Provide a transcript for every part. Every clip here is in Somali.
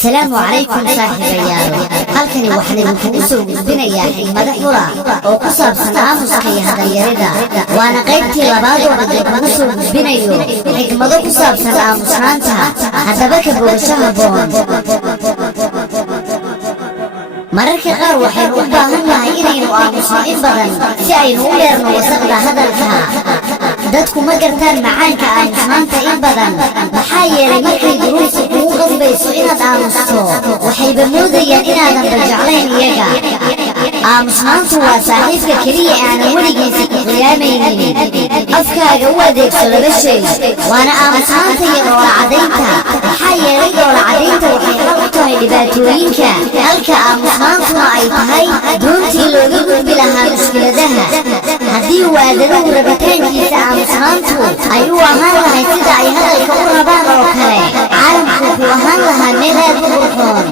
السلام عليكم صاحبيال halkani waxa lagu soo gudbinayaa xigmada xula oo ku saabsan aamuska hadalyarida waana qaybtii labaad oo lagu soo gudbinayo xigmado ku saabsan aamusnaanta hadaba ka bogasho haboon mararka qaar waxaynu u baahan nahay inaynu aamusno in badan si aynu u dheerno wasaqda hadalka dadku ma gartaan macaanka aamusnaanta in badan maxaa yeelay markay duruustu kugu qasbayso inaad aamusto waxayba moodayaan inaadan bajeclayn iyaga aamusnaantu waa saaxiibka keliya aanan weligiisa ku qiyaamaynin afkaaga u adeegso laba shay waana aamusnaanta iyo dhoola cadaynta maxaa yeelay dhoola cadaynta waxay xal u tahay dhibaatooyinka halka aamusnaantuna ay tahay doontii looga gudbi lahaa mushkiladaha haddii uu aadanuhu rabitaankiisa aamusnaantu ay u ahaan lahay sida ay hadalka u rabaan oo kale caalamku wuxuu ahaan lahaa meel aad u qurxoon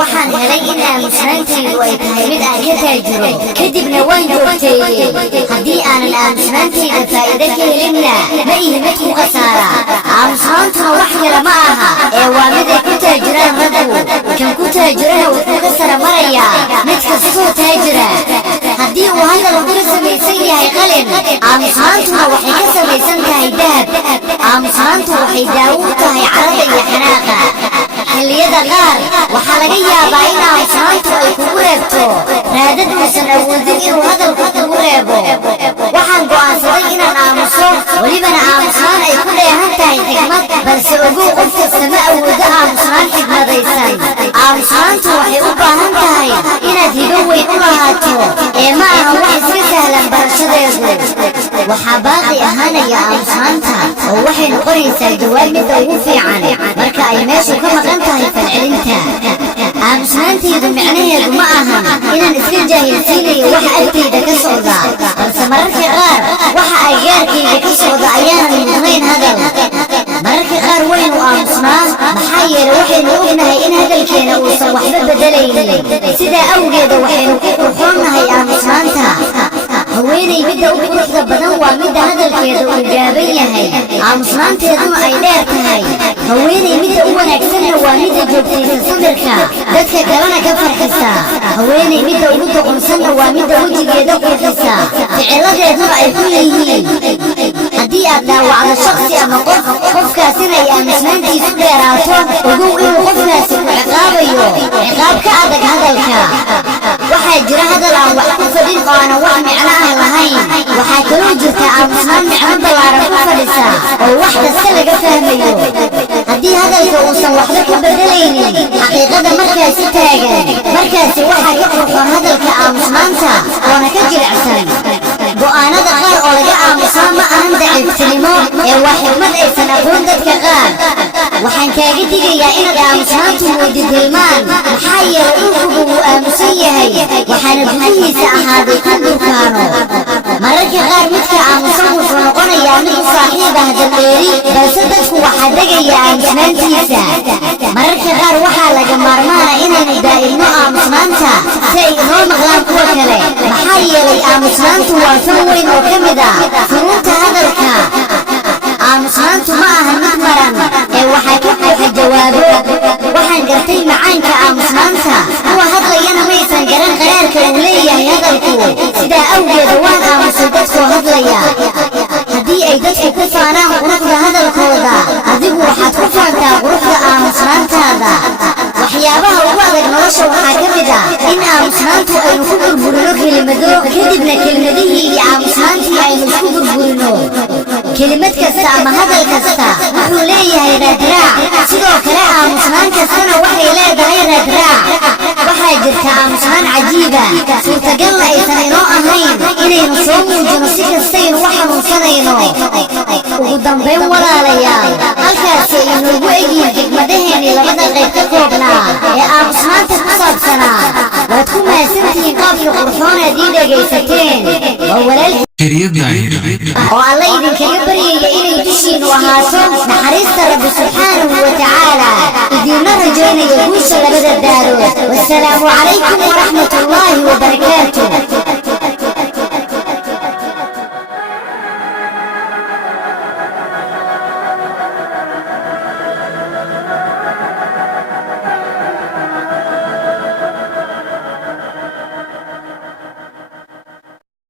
waxaan helay in aamusnaantaydu ay tahay mid aan ka taajiro kadibna waan joogteeyey haddii aanan aamusnaantayda faa'iido ka helinna ma ihi mid ku khasaara aamusnaantuna wax kale ma aha ee waa mid ay ku taajiraan raggu kan ku taajirana wuxuu ka sara marayaa mid kastoo taajira haddii uu hadalku ka samaysan yahay qalin aamusnaantuna waxay ka samaysan tahay dahab aamusnaantu waxay daawo u tahay carada iyo xanaaqa xilliyada qaar waxaa laga yaabaa in aamusnaantu ay kugu reebto raadad uusan awoodin inuu hadalku kugu reebo waxaan go'aansaday inaan aamuso welibana aamusnaan ay ku dheehan tahay xigmad balse ogow qof kasta ma awoodo aamusnaan xigmadaysan aamusnaantu waxay u baahan tahay inaad hibo weyn u lahaato ee ma ahan wax iska sahlan barashadeedu waxaa baaqi ahaanaya aamusnaanta oo waxay noqonaysaa jawaab midda ugu fiican marka ay meeshu ka maqan tahay falcelinta aamusnaantaydu micnaheedu ma ahan inaan iska jaahilsiinayo waxa agtayda ka socda balse mararka qaar waxa ay gaarkayga ka socda ayaanan mudnayn hadal mararka qaar waynu aamusnaa maxaa yeelay waxaynu ognahay in hadalkeena uusan waxba bedelaynin sidaa awgeeda waxaynu ku qurxoonnahay aamusnaanta haweenay midda u quruxda badan waa midda hadalkeeda uu gaaban yahay aamusnaanteeduna ay dheer tahay haweenay midda u wanaagsanna waa midda joogtaysa samirka dadka kalena ka farxisa haweenay midda ugu doqonsanna waa midda wejigeeda qurxisa ficiladeeduna ay ku leeyihiin haddii aad dhaawacdo shaksi ama qofkaasina ay aamusnaantiisu dheeraato ogow inuu qofkaasi ku ciqaabayo ciqaab ka adag hadalka waxaa jira hadal aan wax ku fadhin oo aanan wax micno ah lahayn waxaa kaloo jirta aamusnaan micno ballaaran ku fadhisa oo wax kasta laga fahmayo haddii hadalka uusan waxba ka bedelaynin xaqiiqada markaasi taagan markaasi waxaa ka qurxoon hadalka aamusnaanta oona ka jilicsan go'aanada qaar oo laga aamusaa ma ahan daciiftinimo ee waa xigmad aysan aqoon dadka qaar waxaan kaaga digayaa inaad aamusnaantu moodid hilmaan maxaa yeelay dhulkugu wuu aamusan yahay waxaana gudihiisa ahaaday ku durkaano mararka qaar midka aamusan wuxuu noqonayaa mid u saaxiib ah dalbeeri balse dadku waxaa degaya aamusnaantiisa mararka qaar waxaa laga maarmaana inaynu daa'imno aamusnaanta si ay inoo maqlaan kuwa kale maxaa yeelay aamusnaantu waa fan weyn oo ka mid ah furuunta hadalka aamusnaantu ma aha mid maran ee waxaa ka buuxa jawaabo waxaan gartay macaanka aamusnaanta kuwa hadlayana maysan garan qaraarka uu leeyahay hadalku sidaa awgeeda waan aamusay dadkoo hadlaya haddii ay dadku ku faanaan quruxda hadalkooda adigu waxaad ku faantaa quruxda aamusnaantaada waxyaabaha ugu adag nolosha waxaa ka mid ah in aamusnaantu aynu ku burburino kelimado kadibna kelimadihii iyo aamusnaantii aynu isku burburino kelimad kasta ama hadal kasta wuxuu leeyahay raadraac sidoo kale aamusnaan kastana waxay leedahay raadraac waxaa jirta aamusnaan cajiiba suurtagalna aysan inoo ahayn inaynu soo muujino si kastaynu u xanuunsanayno ugu dambayn walaalayaal halkaasi ay inoogu egyihiin xigmadaheenii labada qayb ka koobnaa ee aamusnaanta ku saabsanaa waad ku mahadsantihiin qaabkii qurxoonaad ii dhegaysateen waa walaal oo alla idinkaga baryaya inay dushiinu ahaato naxariista rabbi subxaanahu wa tacaala idiinna rajaynaya guusha labada daarood wassalaamu calaykum waraxmatullaahi wabarakaatuh